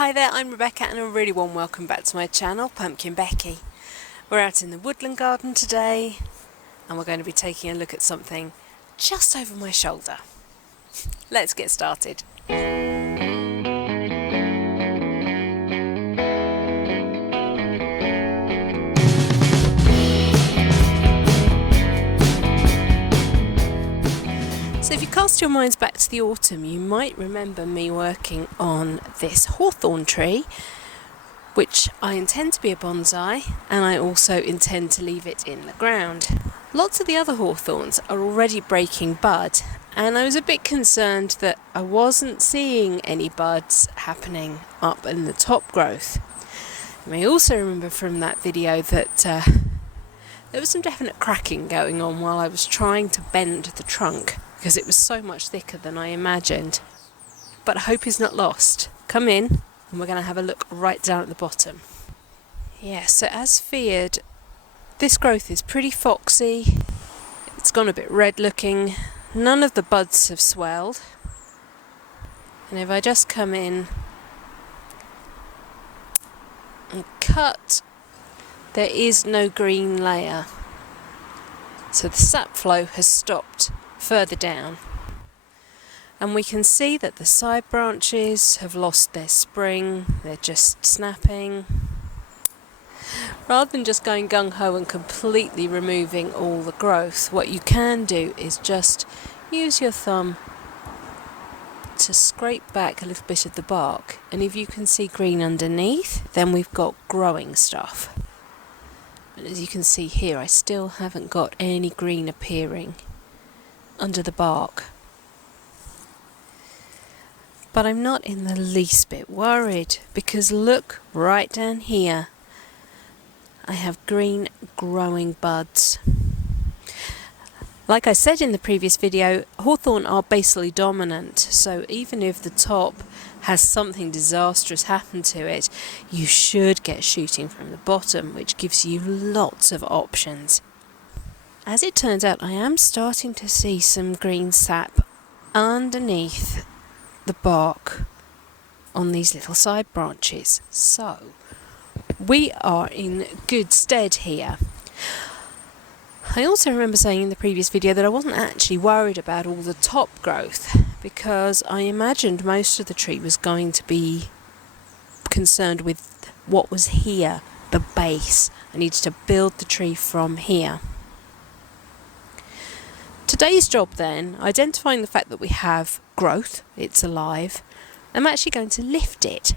Hi there, I'm Rebecca and a really warm welcome back to my channel, PumpkinBecki. We're out in the Woodland garden today and we're going to be taking a look at something just over my shoulder. Let's get started. So if you cast your minds back to the autumn, you might remember me working on this hawthorn tree, which I intend to be a bonsai, and I also intend to leave it in the ground. Lots of the other hawthorns are already breaking bud, and I was a bit concerned that I wasn't seeing any buds happening up in the top growth. You may also remember from that video that there was some definite cracking going on while I was trying to bend the trunk, because it was so much thicker than I imagined. But hope is not lost. Come in and we're going to have a look right down at the bottom. Yeah, so as feared, this growth is pretty foxy. It's gone a bit red looking. None of the buds have swelled. And if I just come in and cut, there is no green layer. So the sap flow has stopped further down. And we can see that the side branches have lost their spring, they're just snapping. Rather than just going gung-ho and completely removing all the growth, what you can do is just use your thumb to scrape back a little bit of the bark, and if you can see green underneath, then we've got growing stuff. And as you can see here, I still haven't got any green appearing under the bark. But I'm not in the least bit worried, because look right down here. I have green growing buds. Like I said in the previous video, hawthorn are basally dominant, so even if the top has something disastrous happen to it, you should get shooting from the bottom, which gives you lots of options. As it turns out, I am starting to see some green sap underneath the bark on these little side branches, so we are in good stead here. I also remember saying in the previous video that I wasn't actually worried about all the top growth, because I imagined most of the tree was going to be concerned with what was here, the base. I needed to build the tree from here. Today's job then, identifying the fact that we have growth, it's alive, I'm actually going to lift it.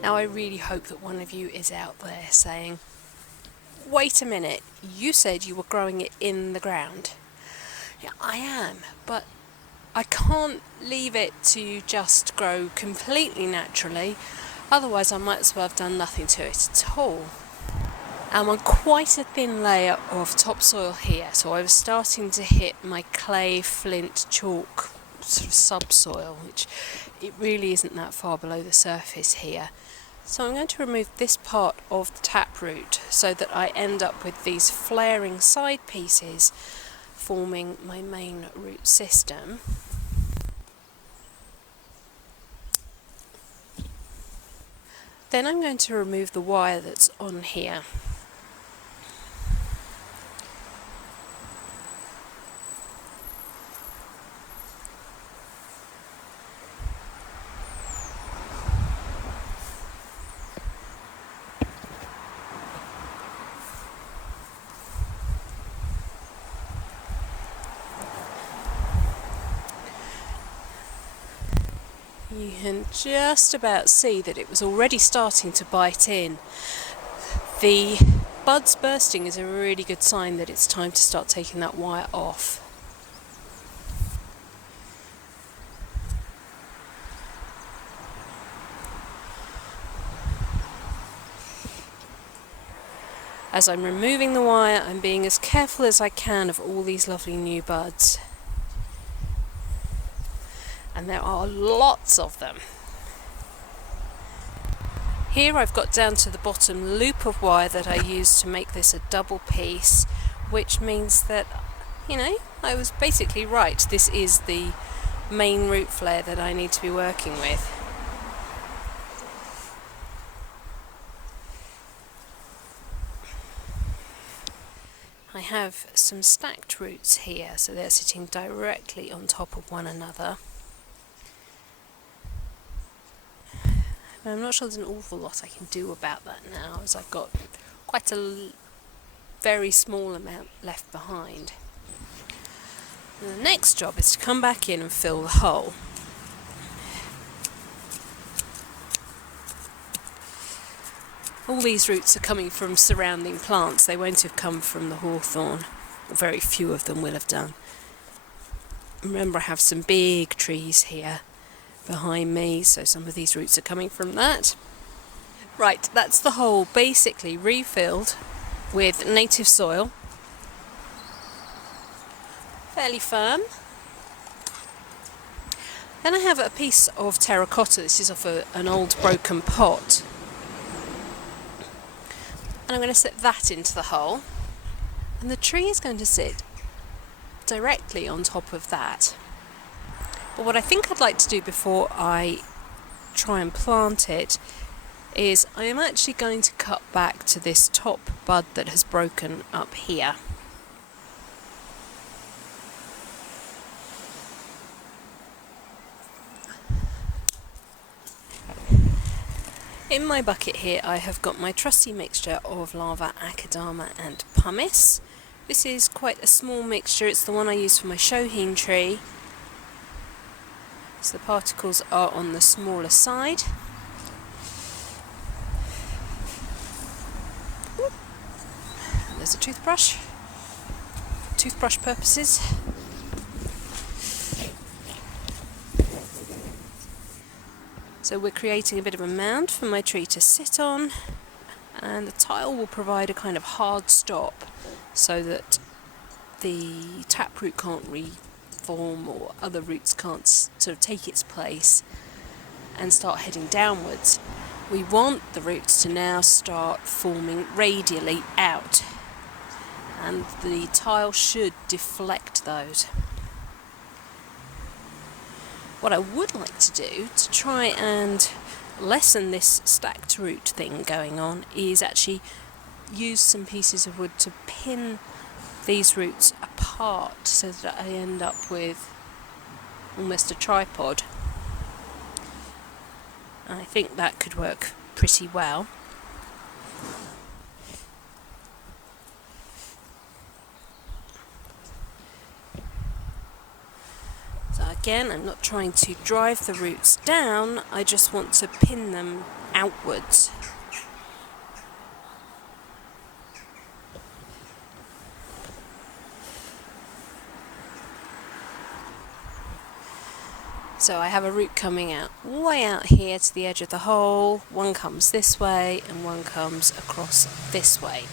Now I really hope that one of you is out there saying, wait a minute, you said you were growing it in the ground. Yeah, I am, but I can't leave it to just grow completely naturally, otherwise I might as well have done nothing to it at all. I'm on quite a thin layer of topsoil here, so I was starting to hit my clay, flint, chalk sort of subsoil, which it really isn't that far below the surface here. So I'm going to remove this part of the taproot so that I end up with these flaring side pieces forming my main root system. Then I'm going to remove the wire that's on here. You can just about see that it was already starting to bite in. The buds bursting is a really good sign that it's time to start taking that wire off. As I'm removing the wire, I'm being as careful as I can of all these lovely new buds. And there are lots of them. Here I've got down to the bottom loop of wire that I used to make this a double piece, which means that, I was basically right. This is the main root flare that I need to be working with. I have some stacked roots here, so they're sitting directly on top of one another. I'm not sure there's an awful lot I can do about that now, as I've got quite a very small amount left behind. And the next job is to come back in and fill the hole. All these roots are coming from surrounding plants. They won't have come from the hawthorn, or very few of them will have done. Remember, I have some big trees here behind me, so some of these roots are coming from that. Right, that's the hole basically refilled with native soil, fairly firm. Then I have a piece of terracotta. This is off an old broken pot, and I'm going to set that into the hole, and the tree is going to sit directly on top of that. But what I think I'd like to do before I try and plant it is I am actually going to cut back to this top bud that has broken up here. In my bucket here I have got my trusty mixture of lava, akadama and pumice. This is quite a small mixture. It's the one I use for my shohin tree. So the particles are on the smaller side. There's a toothbrush purposes. So we're creating a bit of a mound for my tree to sit on, and the tile will provide a kind of hard stop so that the taproot can't reform or other roots can't sort of take its place and start heading downwards. We want the roots to now start forming radially out, and the tile should deflect those. What I would like to do to try and lessen this stacked root thing going on is actually use some pieces of wood to pin these roots apart so that I end up with almost a tripod. I think that could work pretty well. So again, I'm not trying to drive the roots down, I just want to pin them outwards. So I have a root coming out way out here to the edge of the hole. One comes this way and one comes across this way.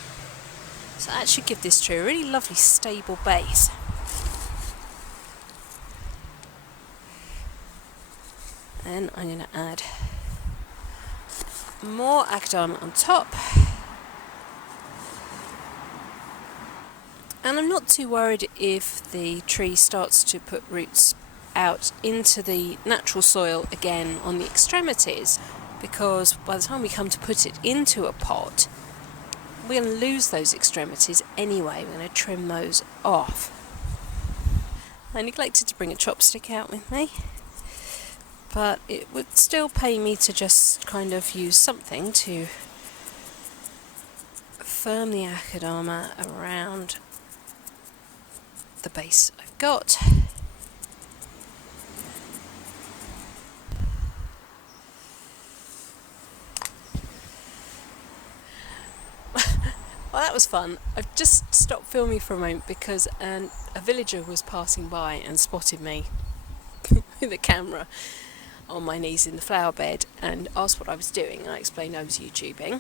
So that should give this tree a really lovely stable base. Then I'm going to add more macadamia on top. And I'm not too worried if the tree starts to put roots out into the natural soil again on the extremities, because by the time we come to put it into a pot, we're going to lose those extremities anyway. We're going to trim those off. I neglected to bring a chopstick out with me, but it would still pay me to just kind of use something to firm the macadamia around the base I've got. Well, that was fun. I've just stopped filming for a moment because a villager was passing by and spotted me with a camera on my knees in the flower bed and asked what I was doing. And I explained I was YouTubing,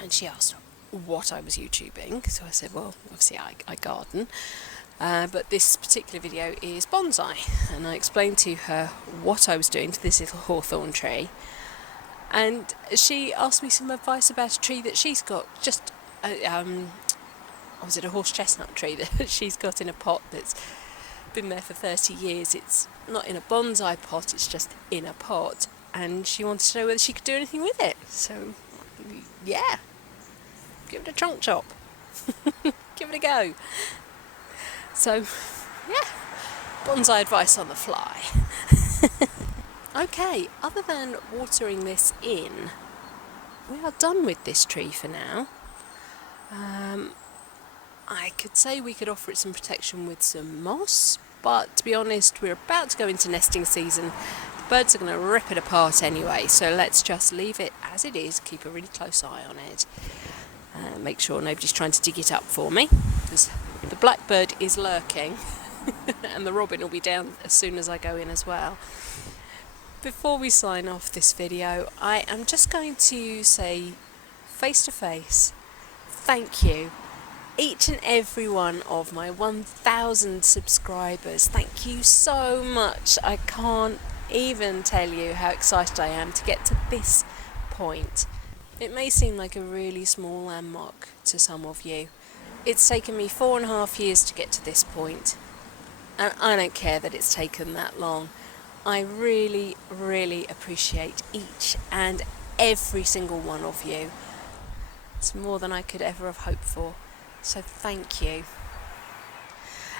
and she asked what I was YouTubing. So I said, well, obviously I garden, but this particular video is bonsai. And I explained to her what I was doing to this little hawthorn tree, and she asked me some advice about a tree that she's got, just was it a horse chestnut tree that she's got in a pot that's been there for 30 years. It's not in a bonsai pot, it's just in a pot, and she wanted to know whether she could do anything with it. So yeah, give it a trunk chop. Give it a go. So yeah, bonsai advice on the fly. Okay, other than watering this in, we are done with this tree for now. I could say we could offer it some protection with some moss, but to be honest, we're about to go into nesting season. The birds are going to rip it apart anyway, so let's just leave it as it is, keep a really close eye on it, make sure nobody's trying to dig it up for me, because the blackbird is lurking and the robin will be down as soon as I go in as well. Before we sign off this video, I am just going to say face to face, thank you, each and every one of my 1,000 subscribers. Thank you so much. I can't even tell you how excited I am to get to this point. It may seem like a really small landmark to some of you. It's taken me 4.5 years to get to this point, and I don't care that it's taken that long. I really, really appreciate each and every single one of you. It's more than I could ever have hoped for. So thank you.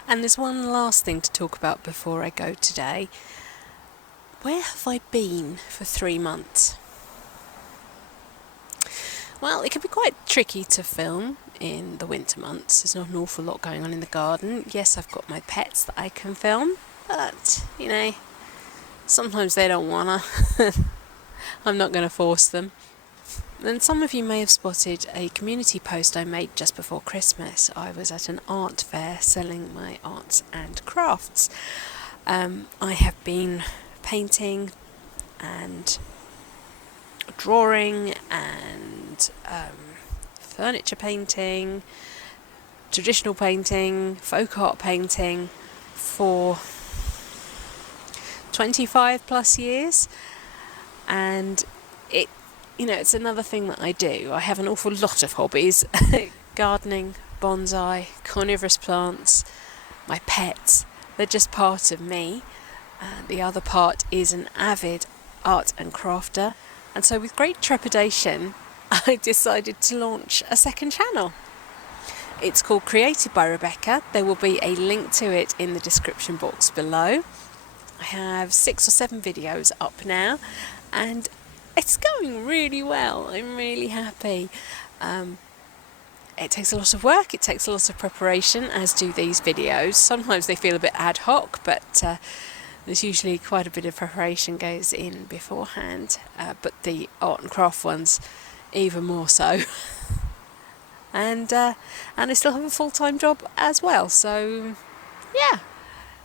And there's one last thing to talk about before I go today. Where have I been for 3 months? Well, it can be quite tricky to film in the winter months. There's not an awful lot going on in the garden. Yes, I've got my pets that I can film, but, you know, sometimes they don't wanna. I'm not going to force them. And some of you may have spotted a community post I made just before Christmas. I was at an art fair selling my arts and crafts. I have been painting and drawing and furniture painting, traditional painting, folk art painting for 25 plus years, and it's another thing that I do. I have an awful lot of hobbies. Gardening, bonsai, carnivorous plants, my pets, they're just part of me. The other part is an avid art and crafter, and so with great trepidation I decided to launch a second channel. It's called Created by Rebecca. There will be a link to it in the description box below. I have 6 or 7 videos up now, and it's going really well. I'm really happy. It takes a lot of work, it takes a lot of preparation, as do these videos. Sometimes they feel a bit ad hoc, but there's usually quite a bit of preparation goes in beforehand. But the art and craft ones, even more so. And I still have a full-time job as well, so yeah.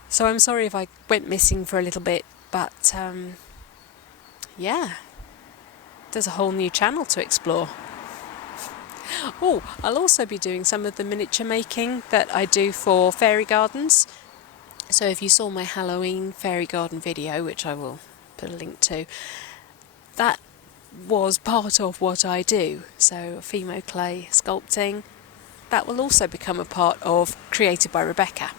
So I'm sorry if I went missing for a little bit But yeah, there's a whole new channel to explore. Oh, I'll also be doing some of the miniature making that I do for fairy gardens. So if you saw my Halloween fairy garden video, which I will put a link to, that was part of what I do. So Fimo clay sculpting, that will also become a part of Created by Rebecca.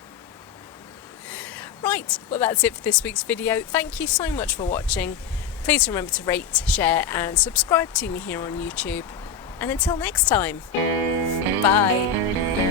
Right, well that's it for this week's video. Thank you so much for watching. Please remember to rate, share and subscribe to me here on YouTube. And until next time, bye.